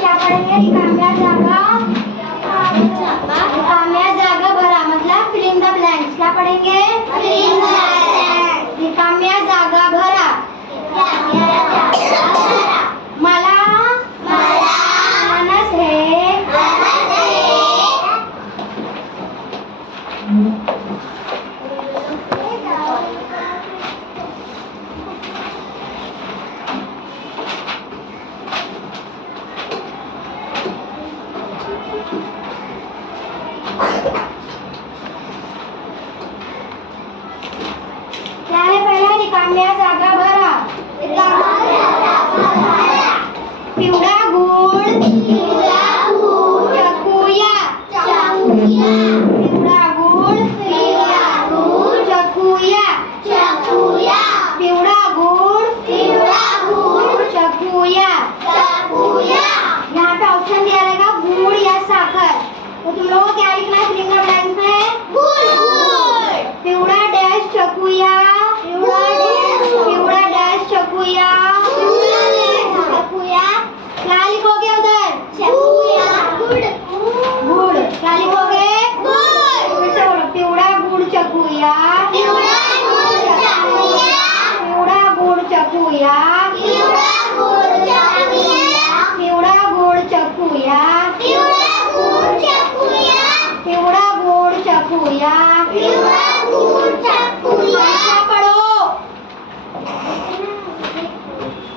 क्या पढ़ेंगे? रिकाम्या जागा भरा मतलब fill in the blanks. क्या पढ़ेंगे? रिकाम्या जागा भरा. मला मानस है क्या है? पहला रिकाम्या जागा भरा. पिवळा गुळ चकुया. पिवळा गुळ चकुया. पिवळा गुळ चकुया. यहाँ पे ऑप्शन दिया रहेगा गुड़ या साकर. तो तुम लोगों को क्या लिखना है फिलिंग द ब्लैंक्स में? पिवळा डैश चकुया. पिवळा डैश चकुया. क्या लिखोगे उधर? गुड़. क्या लिखोगे? फिर से बोलो. पिवळा गुड़ चकुया. पिवळा गुड़ चकुया. पिवळा गुड़ चकुया. पिवळा गुड़ चकुया. अच्छा पढ़ो.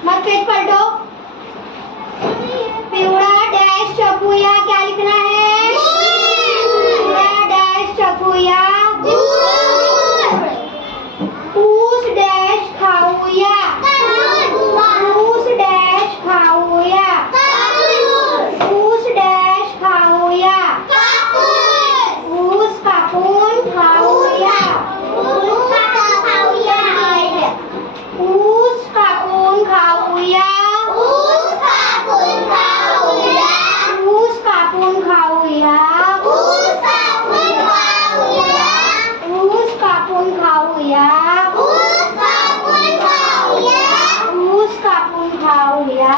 मत पेज पलटो. पिवळा डैश चकुया. क्या लिखना है? पिवळा डैश चकुया. ऊस डैश खाऊया. ऊस डैश खाऊया. ऊस डैश खाऊया. ऊस कापून खाऊया. ऊस कापून खाऊया. ऊस कापून खाऊया. ऊस कापून खाऊया. ऊस कापून खाऊया. ऊस कापून खाऊया.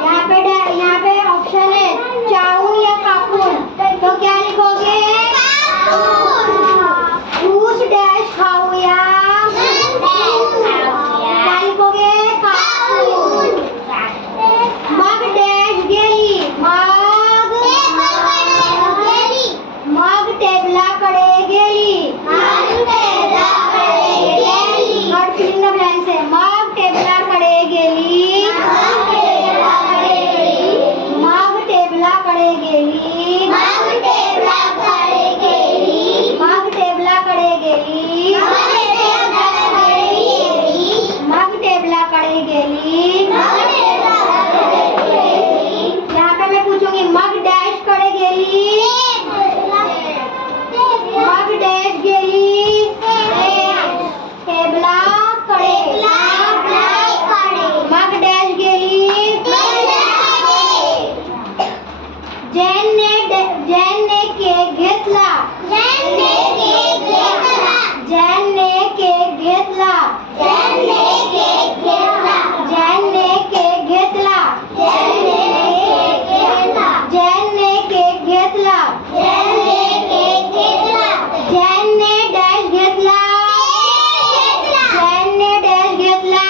यहाँ पे ऑप्शन है चावून या कापून. तो क्या लिखोगे? ऊस डैश खाऊया. क्या लिखोगे? कापून. मग डैश गेली. मग टेबलाकडे गेली. और फिलिंग द ब्लैंक्स है. मग टेबलाकडे गेली. मग टेबलाकडे गेली. मग टेबलाकडे गेली. मग टेबलाकडे गेली. यहाँ पे मैं पूछूंगी मग डैश कडे गेली. मग डैश गेली. टेबलाकडे. मग डैश गेली. जैनने केक घेतला. जैनने केक घेतला. जैनने केक घेतला. जैनने डैश घेतला. जैनने डैश घेतला.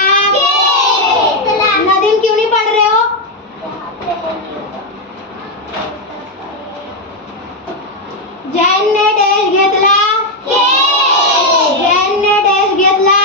नदीम क्यों नहीं पढ़ रहे हो? जैनने डैश घेतला. जैनने डैश घेतला.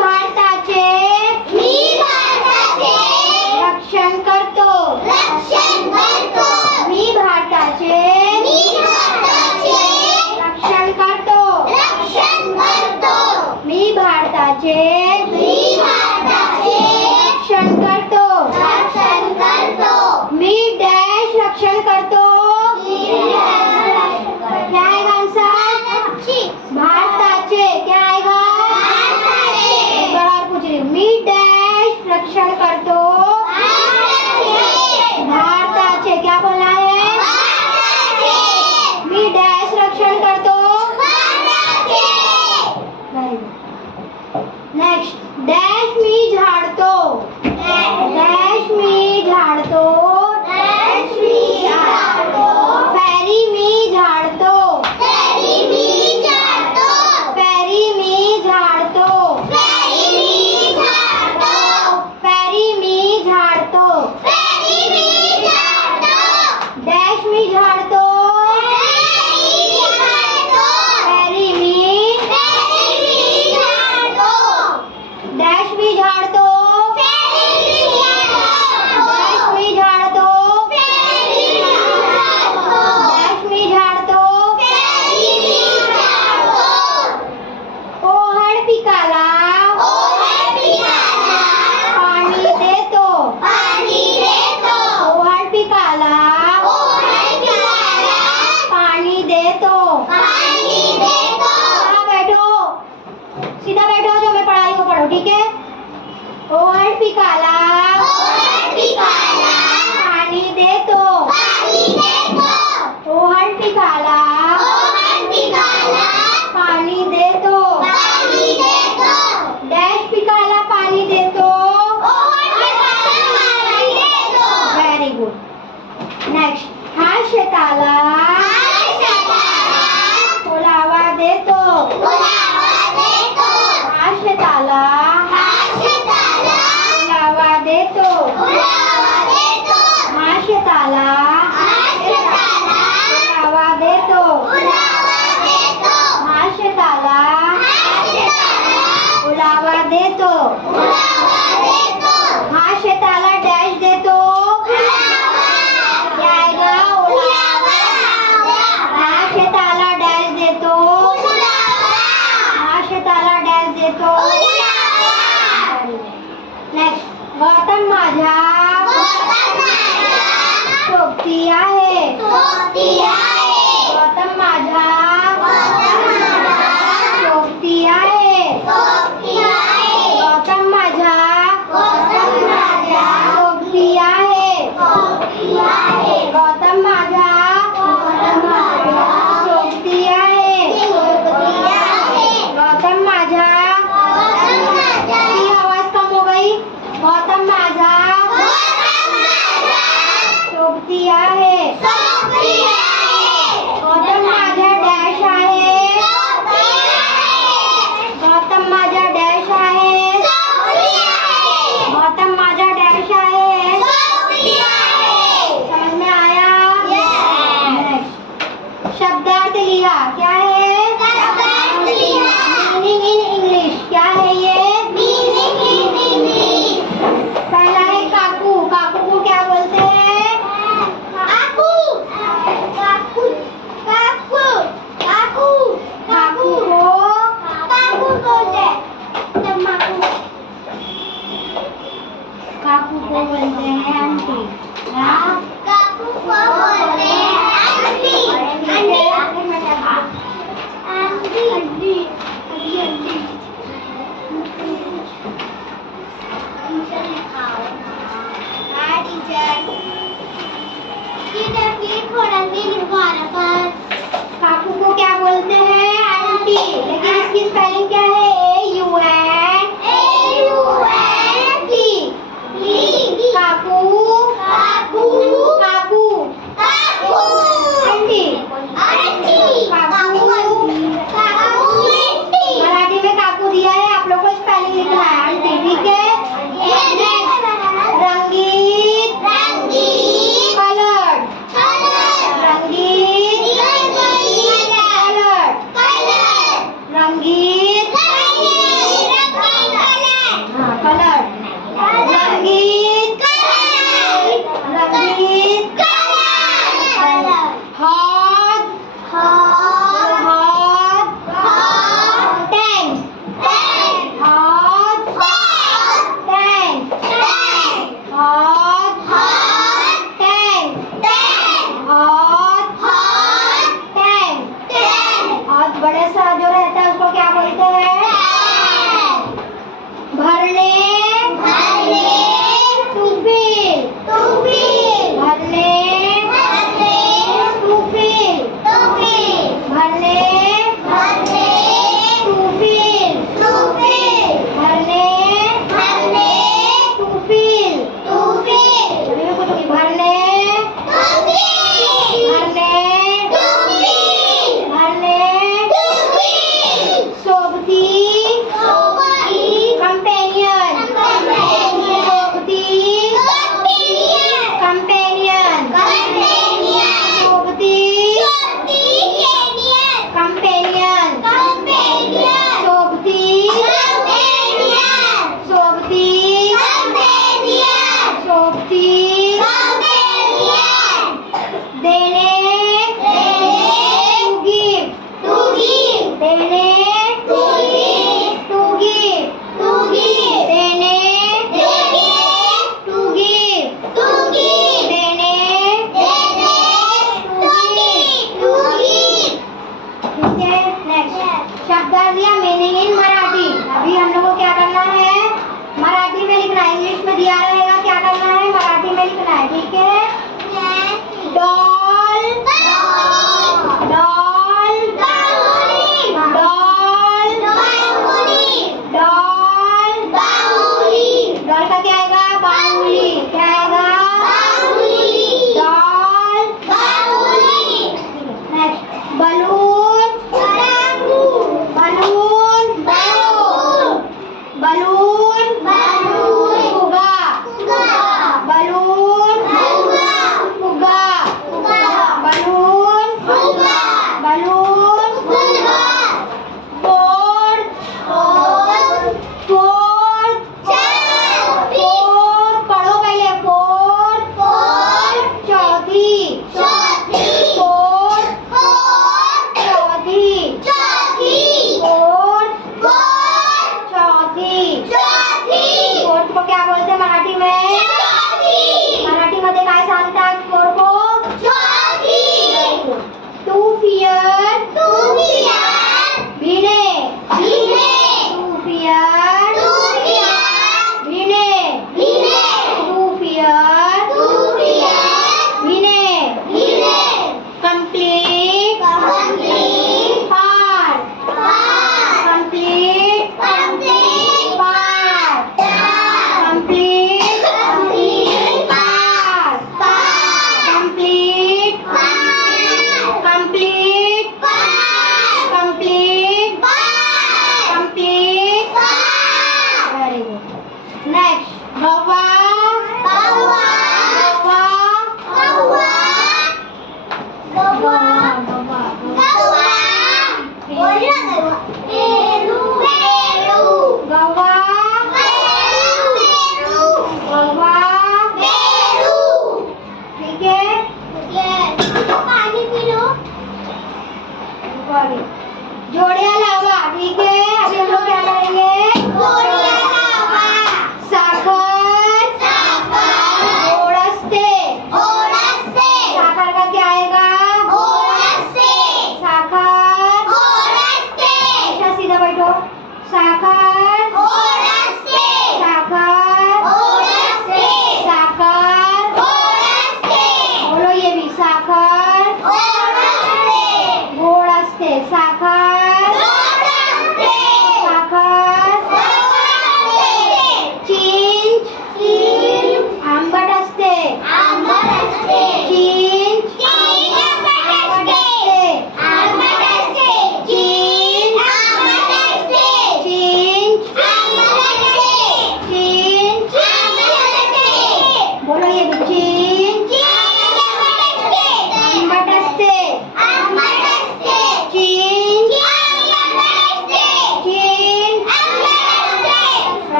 भारताचे रक्षण करतो. मी भारताचे रक्षण करतो. मी भारताचे रक्षण करतो. मी डॅश रक्षण करतो. क्या आएगा आंसर? भारताचे. क्या आएगा? बराबर पूछ रही हूँ. मी डॅश रक्षण करतो. भारताचे. क्या बोलना है? मी डॅश रक्षण करतो. नेक्स्ट. डॅश मी झाडतो. डॅश मी झाडतो. फॅरी मी झाडतो. फॅरी मी झाडतो. फॅरी मी झाडतो. डॅश मी झाडतो. फॅरी मी डॅश मी झाडतो. डॅश मी झाडतो. डॅश मी झाडतो. ओहळ पिकाला पाणी देतो. ओहळ पिकाला पाणी देतो. हाँ, बैठो. सीधा बैठो. जो मैं पढ़ा रही हूँ पढ़ो. ठीक है. ओहळ पिकाला पाणी देतो. ओहळ पिकाला पाणी देतो. डॅश पिकाला पाणी देतो. Very good. नेक्स्ट. हा शेताला ओलावा देतो. हा शेताला ओलावा देतो. हा शेताला ओलावा देतो. हा शेताला ओलावा देतो. हा शेताला डॅश देतो. क्या आएगा? ओलावा. हा शेताला डॅश देतो. हा शेताला डॅश देतो. नेक्स्ट. गौतम माझ्या सोबती आहे. गौतम माझ्या सोबती आहे. गौतम माझ्या सोबती आहे. गौतम माझ्या सोबती आहे. गौतम माझ्या की आवाज कम हो गई. गौतम माझ्या सोबती आहे. गौतम माझ्या डॅश आहे. गौतम माझ्या डॅश आहे. गौतम माझा डैश आहे. समझ में आया? Next. शब्दार्थ लिहा. क्या है? Meaning in English. क्या है ये? पहला है काकू. काकू को क्या बोलते हैं? काकू को काकू को बोलते हैं आंटी. काकू को बोलते हैं आंटी. काकू को क्या बोलते हैं? आंटी. लेकिन इसकी स्पेलिंग क्या है? AUNT. काकू काकू काकू आंटी. मराठी में काकू दिया है. आप लोग को स्पेलिंग लिखना है. आंटी. ठीक है. रंगीत कलर्ड. रंगीत कलर्ड. रंगीत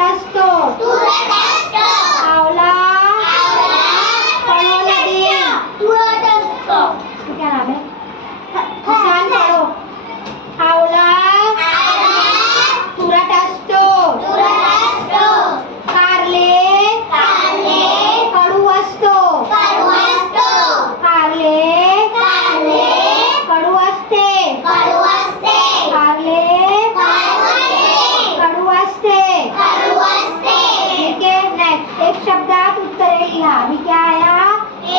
असतो. आवला पळो नदी. क्या नाम है? किसान पळो. आवला तुरट असतो. कारले कडू असतो. कारले कडू असते. कारले कडू असते. ठीक है. नेक्स्ट एक शब्दात उत्तरे लिहा. अभी क्या आया?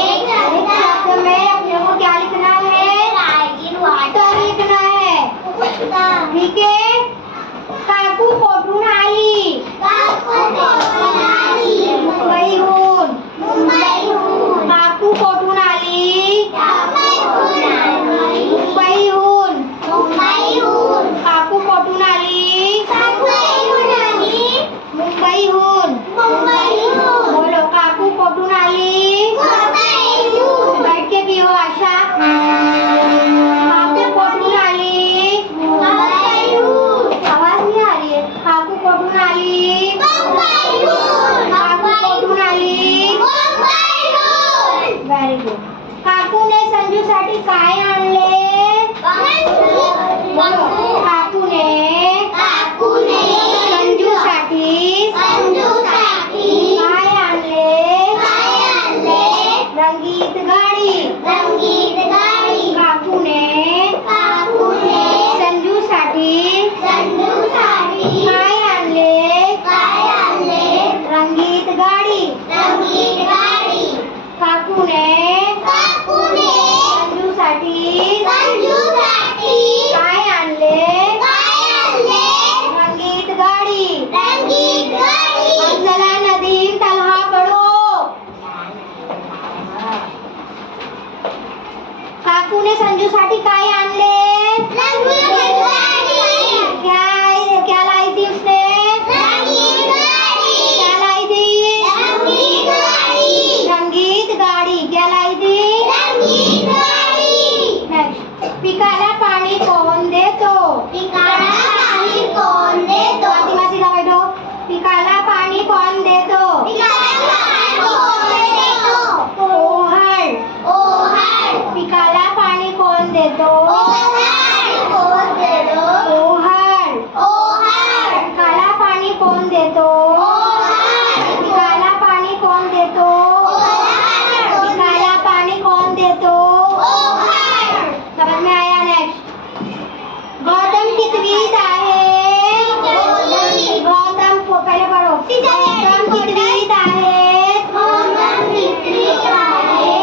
एक शब्द में अपने को क्या लिखना है? उत्तर लिखना है. ठीक है. काकू कोठून आली? मुंबईहून. काकू कोठून आली? मुंबईहून. काकू कोठून आली? मुंबईहून. बोलो काकू कोठून आली? बैठ के पियो आशा. काकू कोठून आली? आवाज नहीं आ रही है. काकू कोठून आली? काकू कोठून आली? Very good. काकूने संजूसाठी काय आणले? काकूने संजूसाठी काय आणले? रंगीत गाडी. काकूने संजूसाठी काय आणले? रंगीत गाडी. काकूने संजूसाठी काय आणले? रंगीत गाडी. चला नदी तलहा पडो. काकूने संजूसाठी काय आणले? क्या लाई थी उसने? क्या लाई थी? रंगीत गाडी. क्या लाई थी? नेक्स्ट. पिकाला पाणी कोण देतो? फातिमा सीधा बैठो. पिकाला पाणी कोण देतो? ओहळ. पिकाला पाणी कोण देतो? ओहळ. पिकाला पाणी कोण देतो? पिकाला पाणी कोण देतो? पिकाला पाणी कोण देतो? समझ में आया? नेक्स्ट. गौतम कितवीत आहे? गौतम को पहले पढ़ो. गौतम कितवीत आहे? गौतम कितवीत आहे?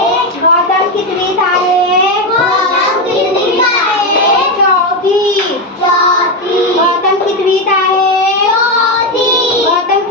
चौथी. गौतम कितवीत आहे? गौतम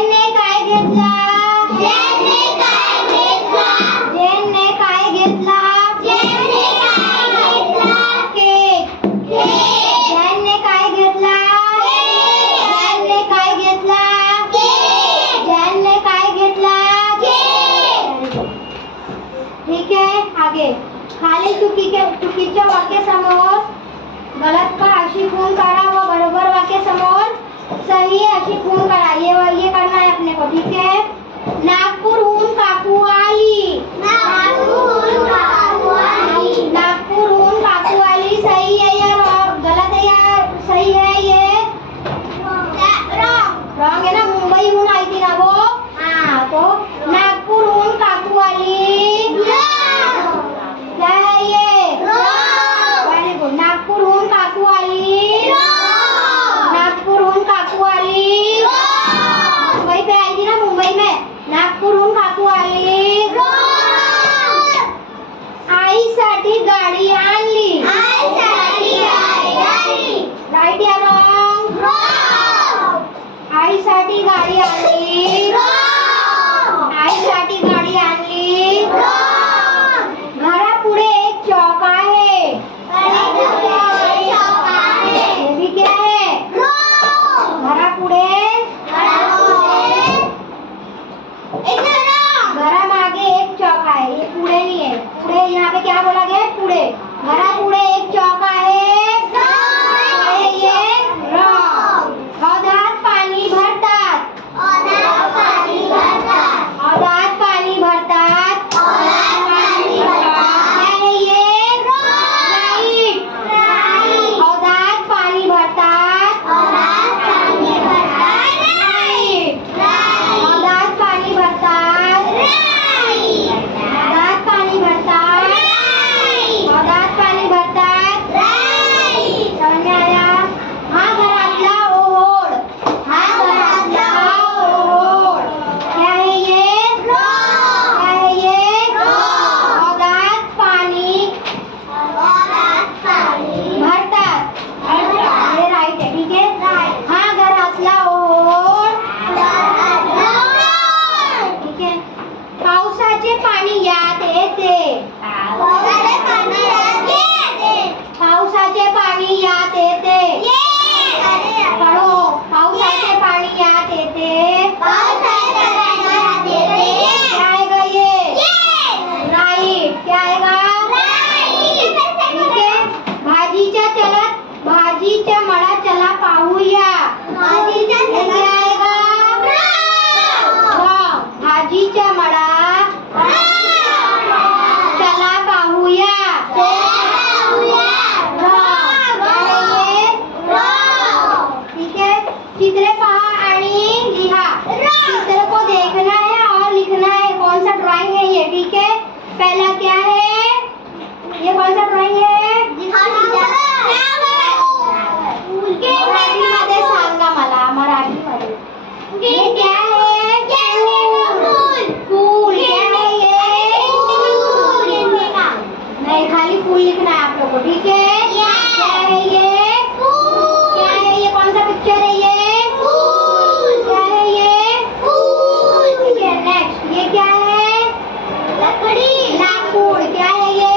जेनने काय घेतला? जेनने काय घेतला? जेनने काय घेतला? जेनने काय घेतला? केक. केक. जेनने काय घेतला? जेनने काय घेतला? केक. जेनने काय घेतला? केक. ठीक आहे. आगे खाली चुकीच्या वाक्यासमोर गलत का अशी खून काढा व बरोबर वाक्यासमोर सही अशी खून काढा. ये करना है अपने को. ठीक है. नागपूरहून काकू आली. नागपूरहून काकू आली. नागपूरहून काकू आली सही है या गलत है या सही है? ये रॉन्ग है ना. मुंबईहून आई थी ना वो. हाँ तो नागपूरहून काकू आली क्या है ये? Very good. नागपूरहून काकू आली. नागपूरहून काकू आली. मुंबई पे आई थी ना, मुंबई में. नागपूरहून काकू आली. आईसाठी गाडी आणली. आईसाठी गाडी आणली. राईट या रॉन्ग? आईसाठी गाडी आणली. आईसाठी गाडी आणली. घरापुढे एक चौक आहे. ये भी क्या है? घरापुढे घरामागे एक चौक आहे. ये पुढे नहीं है. पुढे यहाँ पे क्या बोला गया? पुढे. घरापुढे एक चौक आहे. ये रॉन्ग. हौदात पाणी भरतात. हौदात पाणी भरतात. हौदात पाणी भरतात. क्या है ये? राईट. हौदात पाणी भरतात. राईट. हौदात पाणी भरतात. हौदात पाणी भरतात. हौदात पाणी भरतात. समझ में आया? हा घरातला ओहोळ. हा घरातला ओहोळ. क्या है ये? क्या है ये? हौदात पाणी भरतात. हे राईट आहे. ठीक आहे. हा घरातला ओहोळ. ठीक आहे. पावसाचे पाणी यात येते. पावसाचे पाणी यात येते. पढो. पावसाचे पाणी यात येते. क्या आएगा ये? राईट. क्या आएगा? ठीक आहे. भाजीच्या मळा चला पाहूया. हे क्या आएगा? रॉन्ग. भाजीच्या मळा चला पाहूया. ठीक है. चित्रे पहा आणि लिहा. चित्र को देखना है और लिखना है. कौन सा ड्राइंग है ये? ठीक है. पहला क्या है? ये कौन सा ड्राइंग है? मराठीमध्ये सांगा मला. मराठीमध्ये ये क्या है? फूल. क्या है ये? नहीं, खाली फूल लिखना है आप लोगों को. ठीक है. क्या है ये? क्या है ये? कौन सा पिक्चर है ये? क्या है ये? ठीक है. नेक्स्ट. ये क्या है? लकड़ी. लाकूड. क्या है ये?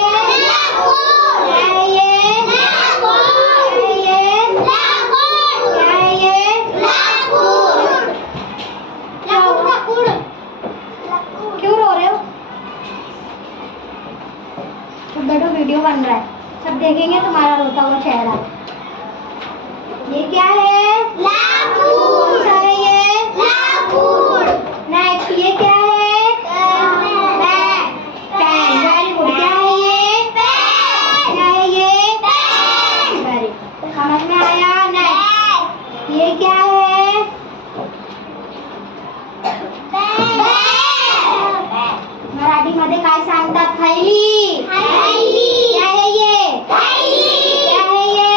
क्या है ये? क्या है ये? क्या है ये? क्यों रो रहे हो? बैठो, वीडियो बन रहा है. सब देखेंगे तुम्हारा रोता हुआ चेहरा. ये क्या है? कौन सा है ये? नेक्स्ट. ये क्या है? पेन. Very good. क्या है ये? क्या है ये? Very good. समझ में आया? नेक्स्ट. ये क्या है? मराठीमध्ये काय सांगतात? थैली. क्या है ये? क्या है ये? क्या है?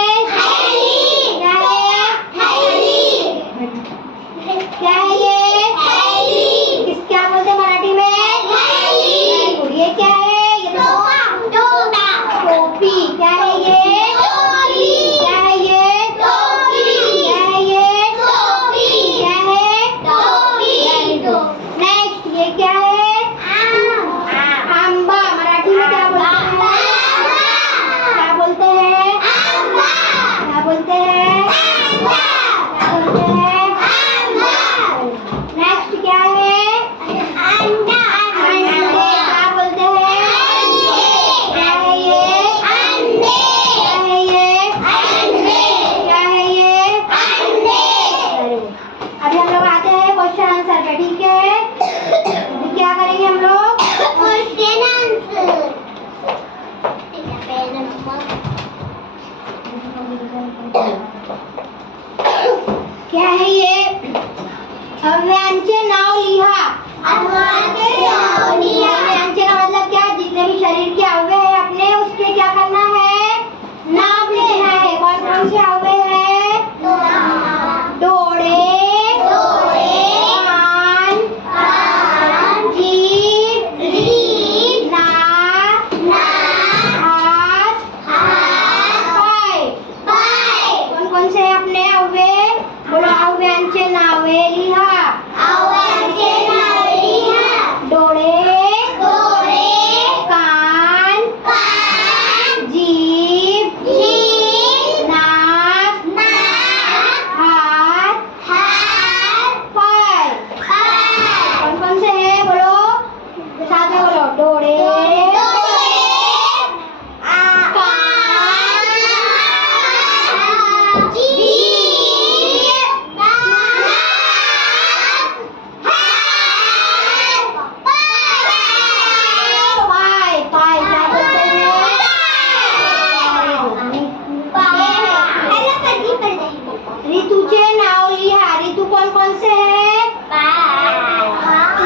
अवयवांचे नाव लिहा. अवयवांचे नाम मतलब क्या? जितने भी शरीर के अवयव है अपने, उसके क्या करना है? नाम लिखना है. कौन कौन से अवयव है? डोळे, कान, जीभ, नाक, हाथ, पाय. कौन कौन से अपने अवयव? बोलो अवयवांचे नावे लिहा. डोळे, कान, जीभ, नाक, हाथ, पाय. कौन कौन से है? बोलो साथ में बोलो. डोळे, पाय. पाय क्या बोलते हैं? ऋतूचे नाव लिहा. ऋतू कौन कौन से है?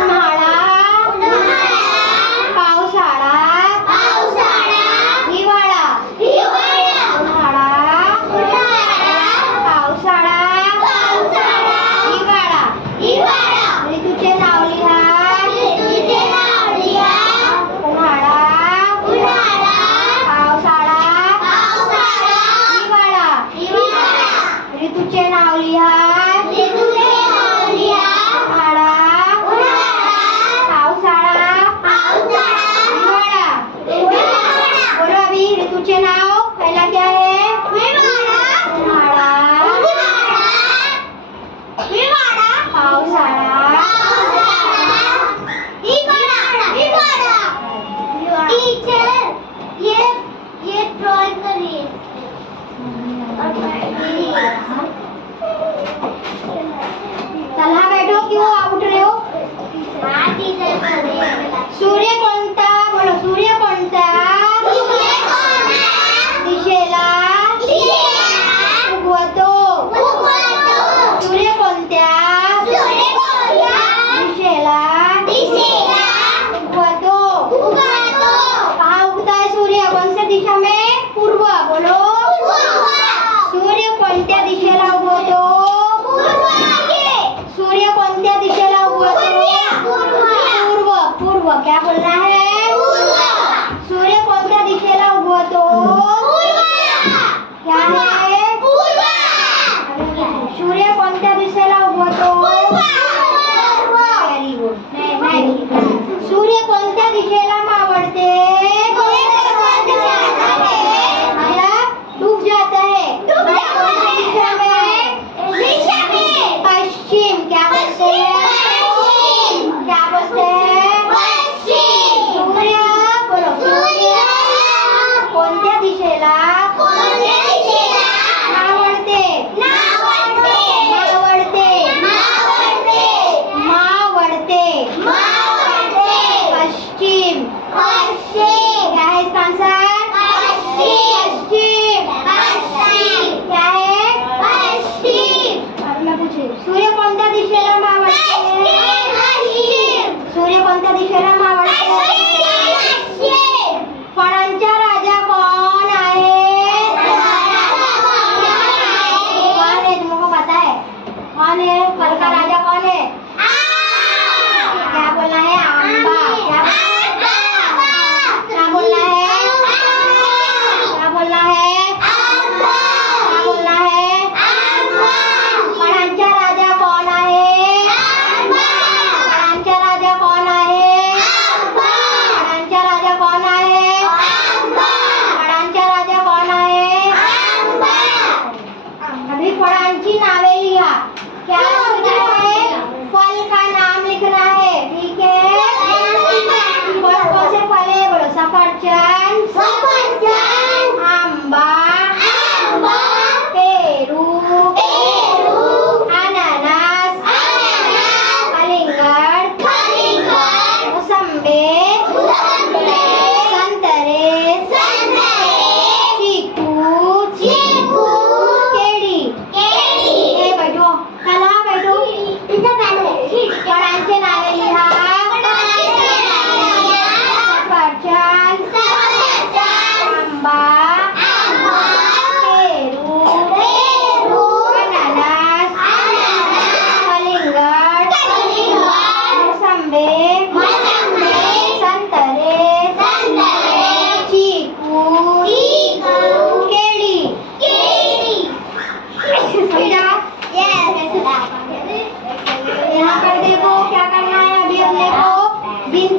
उन्हाळा, पावसाळा, हिवाळा. उन्हाळा, पावसाळा, हिवाळा. ऋतूचे नाव लिहा. उन्हाळा, पावसाळा, हिवाळा. ऋतूचे नाव लिहा. उन्हाळा, पावसाळा, हिवाळा. बोलो अभी ऋतूचे नाव. पहला क्या है? उन्हाळा, पावसाळा, टीचर ये ड्राइंग करिए चला बैठो. क्यों उठ रहे हो? सूर्य कोणता? बोलो सूर्य कोणता? दिशेला उगवतो. सूर्य कोणत्या दिशेला उगवतो? कहाँ उगता है सूर्य? कौन से दिशा में? पूर्व. बोलो सूर्य कोणत्या दिशेला उगवतो? सूर्य कोणत्या दिशेला उगवतो? पूर्व. पूर्व क्या बोलना है? सूर्य कोणत्या दिशेला उगवतो? क्या है? सूर्य कोणत्या दिशेला उगवतो? Very good. नाही. सूर्य कोणत्या दिशेला मावळते? मतलब डूब जाता है. दिशा में? पश्चिम. क्या बोलते हैं? क्या बोलते हैं?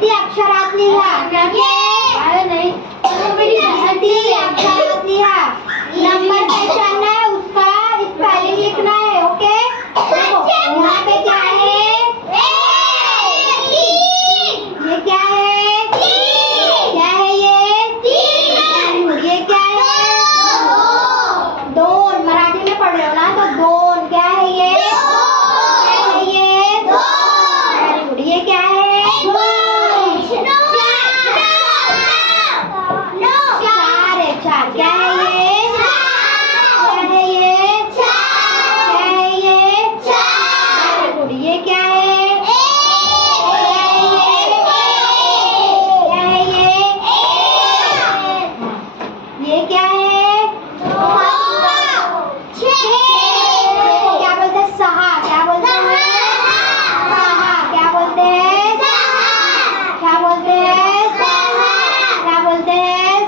मेहनती अक्षरात लिहा. मेहनती अक्षरात लिहा. नंबर पहचानना है, उसका स्पेलिंग लिखना है. ओके, यहाँ पे क्या है? ये क्या है? क्या है ये? ये क्या है? दोन. मराठी में पढ़ रहे हो ना, तो दोन. क्या है ये? क्या है ये? Very good. ये क्या है? चार है. चार. क्या है ये? क्या है ये? क्या है ये? Very good. ये क्या है? क्या है ये? ये क्या है? क्या बोलते हैं? सहा. क्या बोलते हैं? सहा. क्या बोलते हैं? क्या बोलते हैं? क्या बोलते हैं?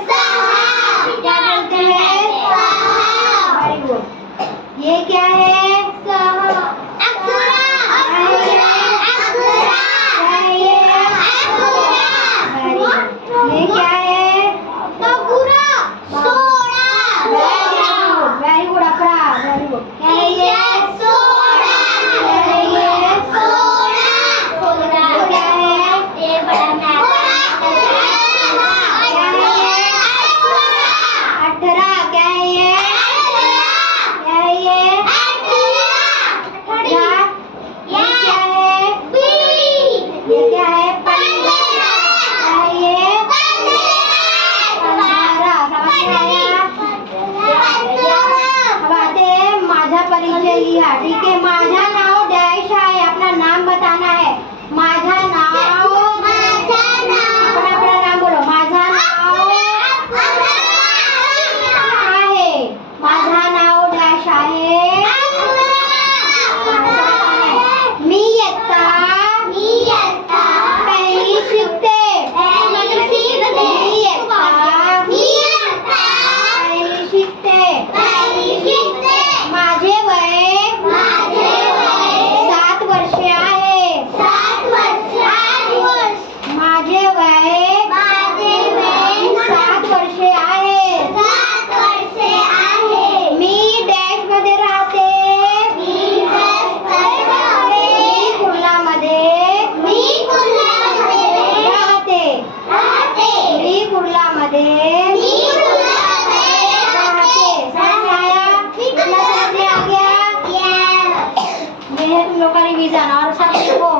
क्या बोलते हैं? Very good. ये क्या है? ये क्या है? वेरी गुड अपरा. Very good. क्या है ये? क्या है ये? क्या है? 18. क्या है ये? क्या है ये? क्या? ये क्या है? ये क्या है? 15. क्या है ये? 15. समझ में आया? अब आते हैं माझा परिचय लिहा. ठीक है. माझा नाव डॅश आहे. अपना नाम बताना है. माझा नाव. अपना नाम बोलो. माझा नाव आहे. माझा नाव डॅश आहे. मी इयत्ता पहिली शिकते. मी इयत्ता पहिली शिकते. माझे वय 7 वर्षे आहे. माझे वय 7 वर्षे आहे. मी डॅश मध्ये राहते. मी कुर्लामध्ये राहते. मी कुर्लामध्ये राहते. समझ में आया? इतना समझ में आ गया? ये है तुम लोग का रिवीजन. और सब देखो.